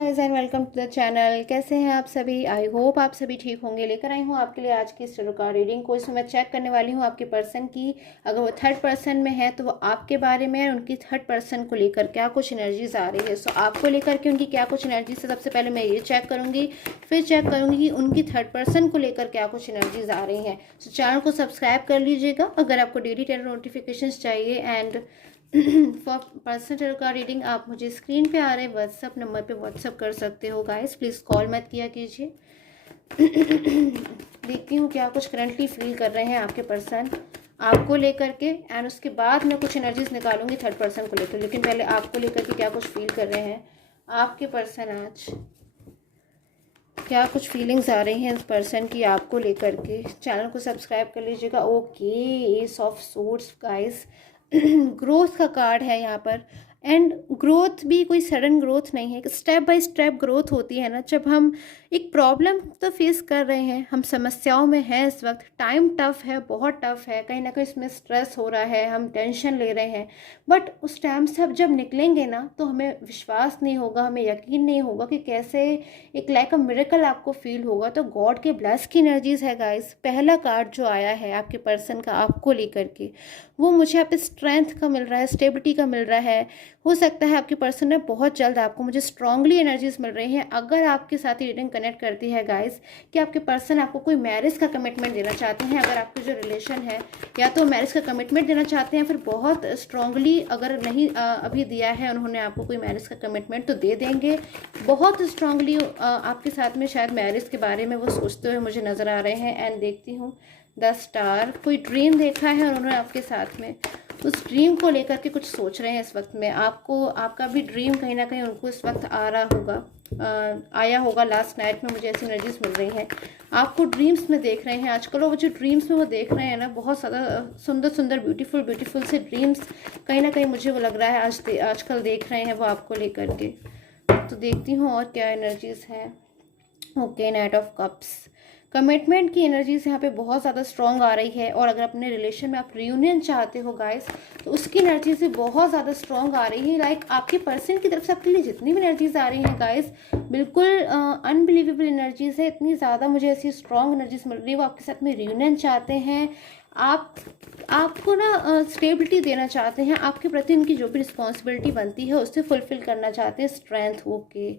Guys and welcome to the channel. कैसे हैं आप सभी? आई होप आप सभी ठीक होंगे। लेकर आई हूँ आपके लिए आज की इस tarot कार्ड रीडिंग को। इसमें मैं चेक करने वाली हूँ आपके पर्सन की, अगर वो थर्ड पर्सन में है तो वो आपके बारे में और उनकी थर्ड पर्सन को लेकर क्या कुछ एनर्जीज आ रही है। सो आपको लेकर के उनकी क्या कुछ एनर्जीज है, सबसे पहले मैं ये चेक करूँगी, फिर चेक करूँगी कि उनकी थर्ड पर्सन को लेकर क्या कुछ एनर्जीज आ रही हैं। सो चैनल को सब्सक्राइब कर लीजिएगा अगर आपको डेली टेरो नोटिफिकेशन चाहिए। एंड फॉर पर्सनल का रीडिंग आप मुझे स्क्रीन पे आ रहे व्हाट्सअप नंबर पे व्हाट्सअप कर सकते हो गाइस। प्लीज़ कॉल मत किया कीजिए। देखती हूँ क्या कुछ करंटली फील कर रहे हैं आपके पर्सन आपको लेकर के, एंड उसके बाद मैं कुछ एनर्जीज निकालूंगी थर्ड पर्सन को लेकर। लेकिन पहले आपको लेकर के क्या कुछ फील कर रहे हैं आपके पर्सन आज, क्या कुछ फीलिंग्स आ रही हैं इस पर्सन की आपको लेकर के। चैनल को सब्सक्राइब कर लीजिएगा। Okay, S of swords guys. Growth का कार्ड है यहाँ पर। एंड ग्रोथ भी कोई सडन ग्रोथ नहीं है, स्टेप बाय स्टेप ग्रोथ होती है ना। जब हम एक प्रॉब्लम तो फेस कर रहे हैं, हम समस्याओं में हैं इस वक्त, टाइम टफ है, बहुत टफ है, कहीं ना कहीं इसमें स्ट्रेस हो रहा है, हम टेंशन ले रहे हैं। बट उस टाइम से अब जब निकलेंगे ना तो हमें विश्वास नहीं होगा, हमें यकीन नहीं होगा कि कैसे एक लाइक अ मिरेकल आपको फील होगा। तो गॉड के ब्लेस की एनर्जीज है गाइस। पहला कार्ड जो आया है आपके पर्सन का आपको लेकर के, वो मुझे यहाँ पे स्ट्रेंथ का मिल रहा है, स्टेबिलिटी का मिल रहा है। हो सकता है आपके पर्सन ने बहुत जल्द आपको, मुझे स्ट्रांगली एनर्जीज मिल रही हैं अगर आपके साथ ही रीडिंग कनेक्ट करती है गाइस, कि आपके पर्सन आपको कोई मैरिज का कमिटमेंट देना चाहते हैं। अगर आपके जो रिलेशन है या तो मैरिज का कमिटमेंट देना चाहते हैं, फिर बहुत स्ट्रांगली, अगर नहीं अभी दिया है उन्होंने आपको कोई मैरिज का कमिटमेंट तो दे देंगे। बहुत स्ट्रांगली आपके साथ में शायद मैरिज के बारे में वो सोचते हुए मुझे नज़र आ रहे हैं। एंड देखती हूँ द स्टार, कोई ड्रीम देखा है उन्होंने आपके साथ में, उस ड्रीम को लेकर के कुछ सोच रहे हैं इस वक्त में। आपको आपका भी ड्रीम कहीं ना कहीं उनको इस वक्त आ रहा होगा, आया होगा लास्ट नाइट में, मुझे ऐसी एनर्जीज मिल रही हैं। आपको ड्रीम्स में देख रहे हैं आजकल, और वो जो ड्रीम्स में वो देख रहे हैं ना, बहुत ज़्यादा सुंदर सुंदर ब्यूटीफुल ब्यूटीफुल से ड्रीम्स कहीं ना कहीं मुझे वो लग रहा है आजकल देख रहे हैं वो आपको लेकर के। तो देखती हूँ और क्या एनर्जीज हैं। Okay, night of cups, commitment की एनर्जीज यहाँ पे बहुत ज़्यादा स्ट्रॉन्ग आ रही है। और अगर अपने रिलेशन में आप रियूनियन चाहते हो गाइस, तो उसकी एनर्जीज भी बहुत ज़्यादा स्ट्रॉन्ग आ रही है। लाइक आपके पर्सन की तरफ से आपके लिए जितनी भी एनर्जीज आ रही हैं गाइस, बिल्कुल अनबिलीवेबल एनर्जीज है। इतनी ज़्यादा मुझे ऐसी स्ट्रॉन्ग एनर्जीज मिल रही है, वो आपके साथ में रियूनियन चाहते हैं, आप आपको ना स्टेबिलिटी देना चाहते हैं, आपके प्रति उनकी जो भी रिस्पॉन्सिबिलिटी बनती है उससे फुलफिल करना चाहते हैं। Strength, okay,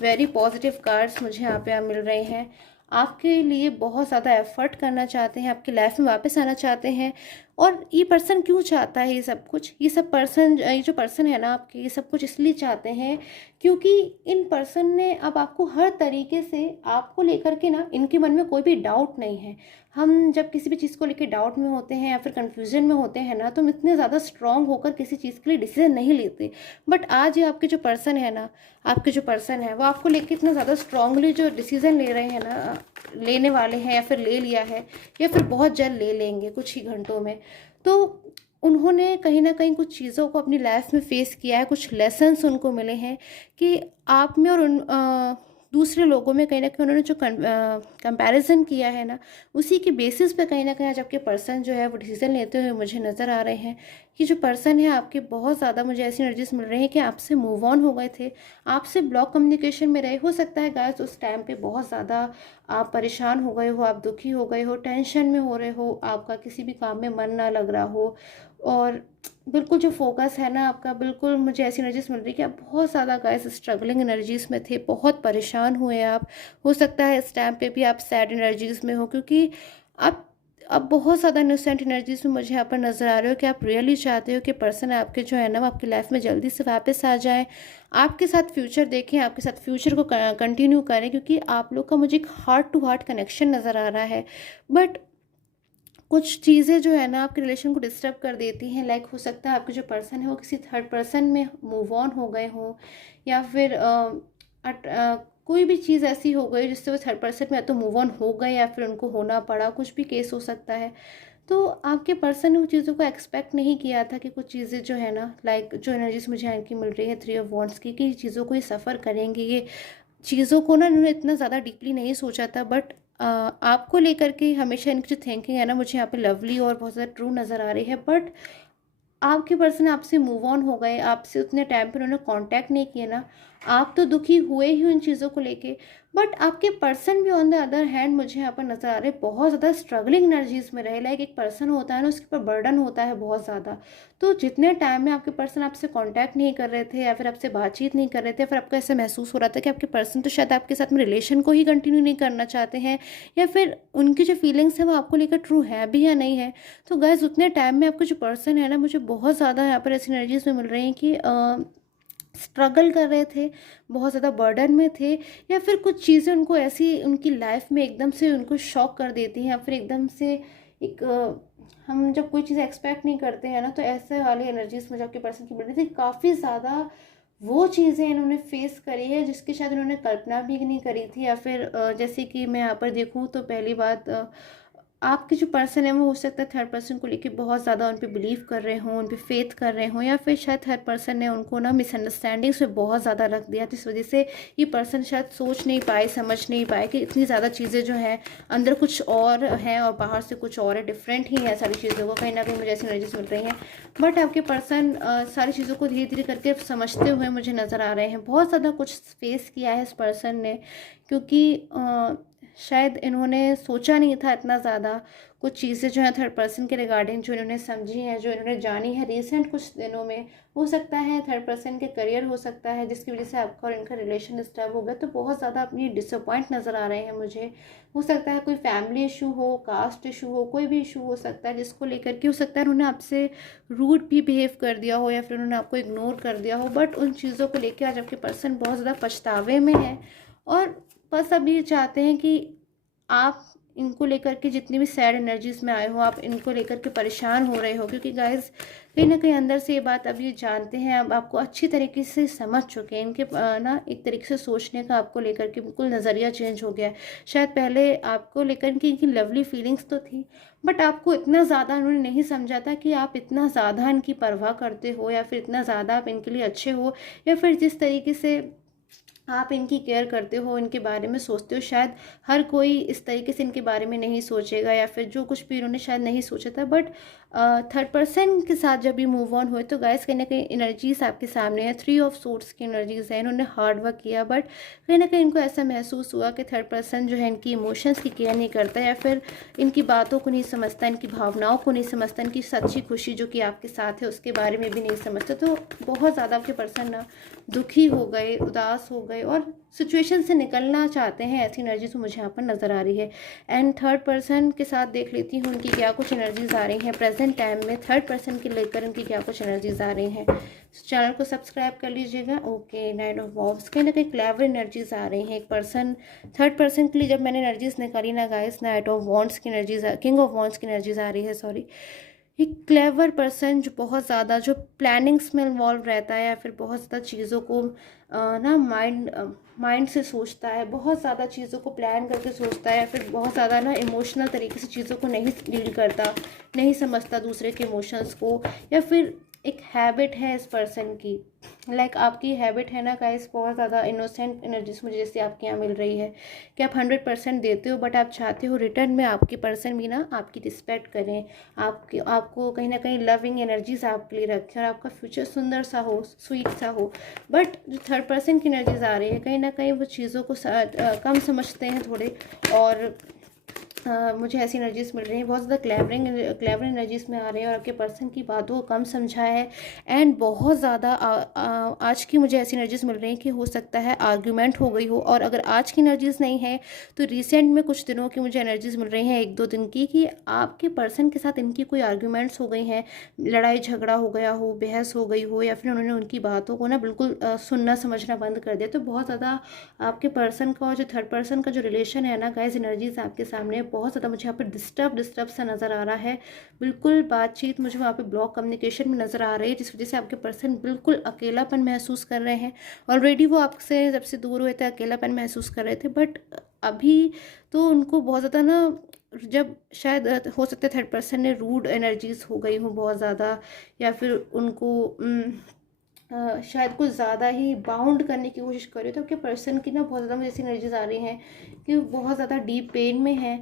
very positive cards मुझे यहाँ पे मिल रहे हैं। आपके लिए बहुत ज़्यादा एफर्ट करना चाहते हैं, आपकी लाइफ में वापस आना चाहते हैं। और ये पर्सन क्यों चाहता है ये सब कुछ? ये सब पर्सन, ये जो पर्सन है ना आपके, ये सब कुछ इसलिए चाहते हैं क्योंकि इन पर्सन ने अब आपको हर तरीके से, आपको लेकर के ना, इनके मन में कोई भी डाउट नहीं है। हम जब किसी भी चीज़ को लेकर डाउट में होते हैं या फिर कंफ्यूजन में होते हैं ना, तो हम इतने ज़्यादा स्ट्रांग होकर किसी चीज़ के लिए डिसीजन नहीं लेते। बट आज ये आपके जो पर्सन है ना, आपके जो पर्सन है वो आपको लेकर इतना ज़्यादा स्ट्रांगली जो डिसीजन ले रहे हैं ना, लेने वाले हैं या फिर ले लिया है या फिर बहुत जल्द ले लेंगे कुछ ही घंटों में। तो उन्होंने कहीं ना कहीं कुछ चीज़ों को अपनी लाइफ में फेस किया है, कुछ लेसन्स उनको मिले हैं कि आप में और उन दूसरे लोगों में कहीं ना कहीं उन्होंने जो कंपैरिजन किया है ना, उसी के बेसिस पे कहीं ना कहीं आज आपके पर्सन जो है वो डिसीजन लेते हुए मुझे नज़र आ रहे हैं। कि जो पर्सन है आपके, बहुत ज़्यादा मुझे ऐसी एनर्जीज मिल रही है कि आपसे मूव ऑन हो गए थे, आपसे ब्लॉक कम्युनिकेशन में रहे। हो सकता है गाइस उस टाइम पे बहुत ज़्यादा आप परेशान हो गए हो, आप दुखी हो गए हो, टेंशन में हो रहे हो, आपका किसी भी काम में मन ना लग रहा हो, और बिल्कुल जो फोकस है ना आपका, बिल्कुल मुझे ऐसी एनर्जीज मिल रही है कि आप बहुत ज़्यादा गाइस स्ट्रगलिंग एनर्जीज में थे, बहुत परेशान हुए आप। हो सकता है इस टाइम पे भी आप सैड एनर्जीज में हो, क्योंकि आप अब बहुत ज़्यादा इनोसेंट एनर्जीज में मुझे यहाँ पर नज़र आ रहे हो कि आप रियली चाहते हो कि पर्सन आपके जो है ना वो आपकी लाइफ में जल्दी से वापस आ जाए, आपके साथ फ्यूचर देखें, आपके साथ फ्यूचर को कंटिन्यू करें, क्योंकि आप लोग का मुझे एक हार्ट टू हार्ट कनेक्शन नज़र आ रहा है। बट कुछ चीज़ें जो है ना आपके रिलेशन को डिस्टर्ब कर देती हैं। लाइक हो सकता है आपके जो पर्सन है वो किसी थर्ड पर्सन में मूव ऑन हो गए हों, या फिर कोई भी चीज़ ऐसी हो गई जिससे वो थर्ड पर्सन में या तो मूव ऑन हो गए या फिर उनको होना पड़ा, कुछ भी केस हो सकता है। तो आपके पर्सन ने उन चीज़ों को एक्सपेक्ट नहीं किया था कि कुछ चीज़ें जो है ना, लाइक जो एनर्जीज मुझे यहाँ की मिल रही है 3 ऑफ वॉन्ड्स की, कि चीज़ों को ये सफ़र करेंगे, ये चीज़ों को ना इन्होंने इतना ज़्यादा डीपली नहीं सोचा था। बट आपको लेकर के हमेशा इनकी जो थिंकिंग है ना, मुझे यहाँ पे लवली और बहुत ज़्यादा ट्रू नज़र आ रही है। बट आपके पर्सन आपसे मूव ऑन हो गए, आपसे उतने टाइम पर उन्होंने कांटेक्ट नहीं किया ना, आप तो दुखी हुए ही उन चीज़ों को लेके, बट आपके पर्सन भी ऑन द अदर हैंड मुझे यहाँ पर नज़र आ रहे बहुत ज़्यादा स्ट्रगलिंग एनर्जीज में रहे। लाइक एक पर्सन होता है ना, उसके ऊपर बर्डन होता है बहुत ज़्यादा। तो जितने टाइम में आपके पर्सन आपसे कांटेक्ट नहीं कर रहे थे या फिर आपसे बातचीत नहीं कर रहे थे, फिर आपको ऐसा महसूस हो रहा था कि आपके पर्सन तो शायद आपके साथ में रिलेशन को ही कंटिन्यू नहीं करना चाहते हैं, या फिर उनकी जो फीलिंग्स है वो आपको लेकर ट्रू है भी या नहीं है। तो गाइस उतने टाइम में आपका जो पर्सन है ना, मुझे बहुत ज़्यादा यहाँ पर ऐसी एनर्जीज में मिल रही हैं कि स्ट्रगल कर रहे थे, बहुत ज़्यादा बर्डन में थे, या फिर कुछ चीज़ें उनको ऐसी उनकी लाइफ में एकदम से उनको शॉक कर देती हैं, या फिर एकदम से एक हम जब कोई चीज़ एक्सपेक्ट नहीं करते हैं ना, तो ऐसे वाली एनर्जीज मुझे आपके पर्सन की मिल रही थी। काफ़ी ज़्यादा वो चीज़ें इन्होंने फेस करी है जिसकी शायद उन्होंने कल्पना भी नहीं करी थी, या फिर जैसे कि मैं यहाँ पर देखूँ तो पहली बात, आपके जो पर्सन है वो हो सकता है थर्ड पर्सन को लेके बहुत ज़्यादा उन पे बिलीव कर रहे हों, उन पे फेथ कर रहे हों, या फिर शायद थर्ड पर्सन ने उनको ना मिसअंडरस्टैंडिंग्स में बहुत ज़्यादा रख दिया, जिस वजह से ये पर्सन शायद सोच नहीं पाए, समझ नहीं पाए कि इतनी ज़्यादा चीज़ें जो हैं अंदर कुछ और हैं और बाहर से कुछ और है, डिफरेंट ही है सारी चीज़ों को। कहीं ना कहीं मुझे ऐसी एनर्जीज मिल रही हैं, बट आपके पर्सन सारी चीज़ों को धीरे धीरे करके समझते हुए मुझे नज़र आ रहे हैं। बहुत ज़्यादा कुछ फेस किया है इस पर्सन ने, क्योंकि शायद इन्होंने सोचा नहीं था इतना ज़्यादा। कुछ चीज़ें जो है थर्ड पर्सन के रिगार्डिंग जो इन्होंने समझी हैं, जो इन्होंने जानी है रिसेंट कुछ दिनों में, हो सकता है थर्ड पर्सन के करियर हो सकता है जिसकी वजह से आपका और इनका रिलेशन डिस्टर्ब हो गया। तो बहुत ज़्यादा अपनी डिसअपॉइंट नज़र आ रहे हैं मुझे। हो सकता है कोई फैमिली इशू हो, कास्ट इशू हो, कोई भी इशू हो सकता है जिसको लेकर के हो सकता है उन्होंने आपसे रूड भी बिहेव कर दिया हो, या फिर उन्होंने आपको इग्नोर कर दिया हो। बट उन चीज़ों को लेकर आज आपके पर्सन बहुत ज़्यादा पछतावे में है, और बस अब ये चाहते हैं कि आप इनको लेकर के जितनी भी सैड एनर्जीज में आए हो, आप इनको लेकर के परेशान हो रहे हो, क्योंकि गाइस कहीं ना कहीं अंदर से ये बात अब ये जानते हैं, अब आपको अच्छी तरीके से समझ चुके हैं। इनके ना एक तरीके से सोचने का आपको लेकर के बिल्कुल नज़रिया चेंज हो गया है। शायद पहले आपको लेकर के इनकी लवली फीलिंग्स तो थी, बट आपको इतना ज़्यादा उन्होंने नहीं समझा था कि आप इतना ज़्यादा इनकी परवाह करते हो, या फिर इतना ज़्यादा आप इनके लिए अच्छे हो, या फिर जिस तरीके से आप इनकी केयर करते हो, इनके बारे में सोचते हो, शायद हर कोई इस तरीके से इनके बारे में नहीं सोचेगा, या फिर जो कुछ भी इन्होंने शायद नहीं सोचा था। बट थर्ड पर्सन के साथ जब भी मूव ऑन हुए तो गाइस कहीं ना कहीं एनर्जीज आपके सामने है। 3 ऑफ सोर्ट्स की एनर्जीज है। इन्होंने हार्ड वर्क किया, बट कहीं ना कहीं इनको ऐसा महसूस हुआ कि थर्ड पर्सन जो है इनकी इमोशंस की केयर नहीं करता, या फिर इनकी बातों को नहीं समझता, इनकी भावनाओं को नहीं समझता, इनकी सच्ची खुशी जो कि आपके साथ है उसके बारे में भी नहीं समझता। तो बहुत ज़्यादा आपके पर्सन ना दुखी हो गए, उदास हो गए, और सिचुएशन से निकलना चाहते हैं। ऐसी एनर्जी तो मुझे यहाँ पर नज़र आ रही है। एंड थर्ड पर्सन के साथ देख लेती हूँ उनकी क्या कुछ एनर्जीज आ रही हैं प्रेजेंट टाइम में, थर्ड पर्सन के लेकर उनकी क्या कुछ एनर्जीज आ रही हैं। चैनल को सब्सक्राइब कर लीजिएगा। ओके, नाइट ऑफ वॉन्ड्स, कहीं ना कहीं क्लेवर एनर्जीज आ रही हैं। एक पर्सन थर्ड पर्सन के लिए जब मैंने एनर्जीज निकाली ना गाइस, नाइट ऑफ वॉन्ड्स की एनर्जीज, किंग ऑफ वॉन्ड्स की एनर्जीज आ रही है, सॉरी। एक क्लेवर पर्सन जो बहुत ज़्यादा जो प्लानिंग्स में इन्वॉल्व रहता है, या फिर बहुत ज़्यादा चीज़ों को ना माइंड से सोचता है, बहुत ज़्यादा चीज़ों को प्लान करके सोचता है, या फिर बहुत ज़्यादा ना इमोशनल तरीके से चीज़ों को नहीं डील करता, नहीं समझता दूसरे के इमोशंस को। या फिर एक हैबिट है इस पर्सन की, लाइक आपकी हैबिट है ना गाइस, बहुत ज़्यादा इनोसेंट एनर्जीज मुझे जैसे आपके यहाँ मिल रही है कि आप 100% देते हो, बट आप चाहते हो रिटर्न में आपके पर्सन भी ना आपकी रिस्पेक्ट करें, आपको कहीं ना कहीं लविंग एनर्जीज आपके लिए रखें, और आपका फ्यूचर सुंदर सा हो, स्वीट सा हो। बट जो थर्ड पर्सन की एनर्जीज आ रही है, कहीं ना कहीं वो चीज़ों को कम समझते हैं थोड़े, और मुझे ऐसी एनर्जीज मिल रही हैं, बहुत ज़्यादा क्लेवर एनर्जीज में आ रहे हैं, और आपके पर्सन की बातों को कम समझा है। एंड बहुत ज़्यादा आज की मुझे ऐसी एनर्जीज मिल रही हैं कि हो सकता है आर्ग्यूमेंट हो गई हो, और अगर आज की एनर्जीज नहीं है तो रिसेंट में कुछ दिनों की मुझे एनर्जीज मिल रही हैं, 1-2 दिन की, कि आपके पर्सन के साथ इनकी कोई आर्ग्यूमेंट्स हो गई हैं, लड़ाई झगड़ा हो गया हो, बहस हो गई हो, या फिर उन्होंने उनकी बातों को ना बिल्कुल सुनना समझना बंद कर दिया। तो बहुत ज़्यादा आपके पर्सन का और जो थर्ड पर्सन का जो रिलेशन है ना गाइस, एनर्जीज आपके सामने बहुत ज़्यादा मुझे यहाँ पर डिस्टर्ब सा नज़र आ रहा है। बिल्कुल बातचीत मुझे वहाँ पे ब्लॉक कम्युनिकेशन में नज़र आ रही है, जिस वजह से आपके पर्सन बिल्कुल अकेलापन महसूस कर रहे हैं। ऑलरेडी वो आपसे जब से दूर हुए थे अकेलापन महसूस कर रहे थे, बट अभी तो उनको बहुत ज़्यादा ना, जब शायद हो सकता है थर्ड पर्सन ने रूड एनर्जीज हो गई हो बहुत ज़्यादा, या फिर उनको शायद कुछ ज़्यादा ही बाउंड करने की कोशिश कर रहे हो, तो आपके पर्सन की ना बहुत ज़्यादा मुझे ऐसी एनर्जीज आ रही हैं कि बहुत ज़्यादा डीप पेन में है।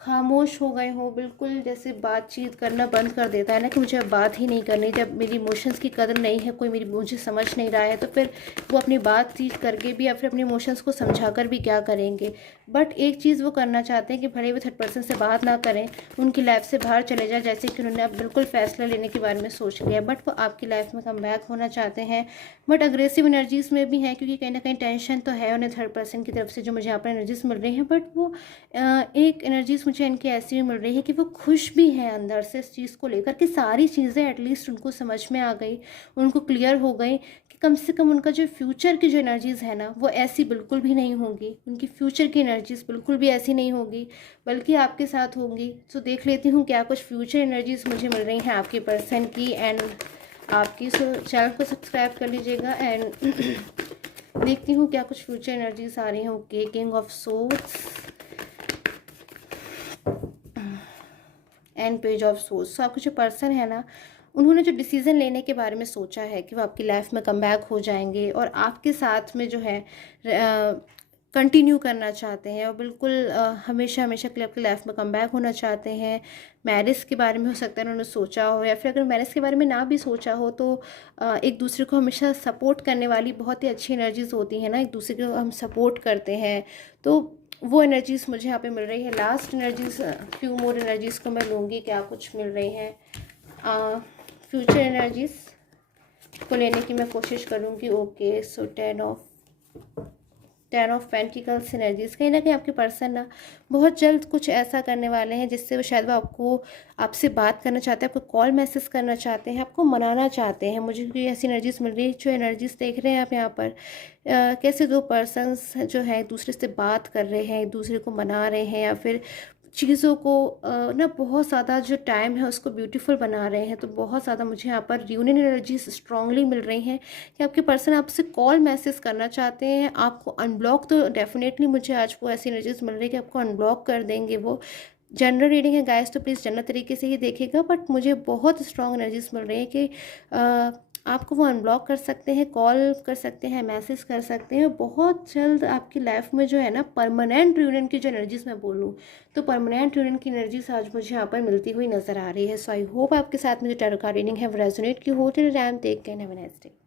खामोश हो गए हो, बिल्कुल जैसे बातचीत करना बंद कर देता है ना कि मुझे अब बात ही नहीं करनी, जब मेरी इमोशंस की कदर नहीं है, कोई मुझे समझ नहीं रहा है, तो फिर वो अपनी बातचीत करके भी या फिर अपने इमोशंस को समझा कर भी क्या करेंगे। बट एक चीज़ वो करना चाहते हैं कि भले वो थर्ड पर्सन से बात ना करें, उनकी लाइफ से बाहर चले जाए, जैसे कि उन्होंने अब बिल्कुल फैसला लेने के बारे में सोच लिया, बट वो आपकी लाइफ में कम बैक होना चाहते हैं। बट अग्रेसिव एनर्जीज़ में भी हैं, क्योंकि कहीं ना कहीं टेंशन तो है उन्हें थर्ड पर्सन की तरफ से जो मुझे यहाँ पर एनर्जीज मिल रही हैं। बट वो एक एनर्जीज मुझे इनकी ऐसी भी मिल रही है कि वो खुश भी हैं अंदर से इस चीज़ को लेकर कि सारी चीज़ें एटलीस्ट उनको समझ में आ गई, उनको क्लियर हो गई कि कम से कम उनका जो फ्यूचर की जो एनर्जीज़ है ना वो ऐसी बिल्कुल भी नहीं होंगी, उनकी फ्यूचर की एनर्जीज़ बिल्कुल भी ऐसी नहीं होगी, बल्कि आपके साथ होंगी। तो देख लेती हूँ क्या कुछ फ्यूचर एनर्जीज़ मुझे मिल रही हैं आपके पर्सन की एंड आपकी। सो चैनल को सब्सक्राइब कर लीजिएगा एंड देखती हूँ क्या कुछ फ्यूचर एनर्जीज आ रही हैं। Okay, king of swords and page of swords. So आपका जो पर्सन है ना, उन्होंने जो डिसीज़न लेने के बारे में सोचा है कि वो आपकी लाइफ में कम बैक हो जाएंगे और आपके साथ में जो है कंटिन्यू करना चाहते हैं और बिल्कुल हमेशा हमेशा के लिए आपकी लाइफ में कम बैक होना चाहते हैं। मैरिज के बारे में हो सकता है उन्होंने सोचा हो, या फिर अगर मैरिज के बारे में ना भी सोचा हो तो एक दूसरे को हमेशा सपोर्ट करने वाली बहुत ही अच्छी एनर्जीज होती हैं ना, एक दूसरे को हम सपोर्ट करते हैं, तो वो एनर्जीज़ मुझे यहाँ पे मिल रही है। Last energies, few more energies को मैं लूँगी क्या कुछ मिल रही हैं। फ्यूचर एनर्जीज़ को लेने की मैं कोशिश करूँगी। Okay, so ten of pentacles energies, कहीं ना कहीं आपके पर्सन ना बहुत जल्द कुछ ऐसा करने वाले हैं जिससे वो शायद वो आपसे बात करना चाहते हैं, आपको कॉल मैसेज करना चाहते हैं, आपको मनाना चाहते हैं। मुझे कोई ऐसी एनर्जीज़ मिल रही है, जो एनर्जीज़ देख रहे हैं आप यहाँ पर कैसे दो पर्सन्स जो है एक दूसरे से बात कर रहे हैं, एक दूसरे को मना रहे हैं, या फिर चीज़ों को ना बहुत ज़्यादा जो टाइम है उसको ब्यूटीफुल बना रहे हैं। तो बहुत ज़्यादा मुझे यहाँ पर यूनियन एनर्जीज स्ट्रांगली मिल रही हैं कि आपके पर्सन आपसे कॉल मैसेज करना चाहते हैं, आपको अनब्लॉक तो डेफिनेटली मुझे आज वो ऐसी एनर्जीज मिल रही है कि आपको अनब्लॉक कर देंगे वो। जनरल रीडिंग है गाइस, तो प्लीज़ जनरल तरीके से ही देखिएगा, बट मुझे बहुत स्ट्रॉन्ग एनर्जीज मिल रही है कि आपको वो अनब्लॉक कर सकते हैं, कॉल कर सकते हैं, मैसेज कर सकते हैं। बहुत जल्द आपकी लाइफ में जो है ना परमानेंट यूनियन की जो एनर्जीज मैं बोलूँ तो परमानेंट यूनियन की एनर्जीज आज मुझे यहाँ पर मिलती हुई नजर आ रही है। सो आई होप आपके साथ में जो टैरो कार्ड रीडिंग है वो रेजोनेट की हो। Till time take care, have a nice day.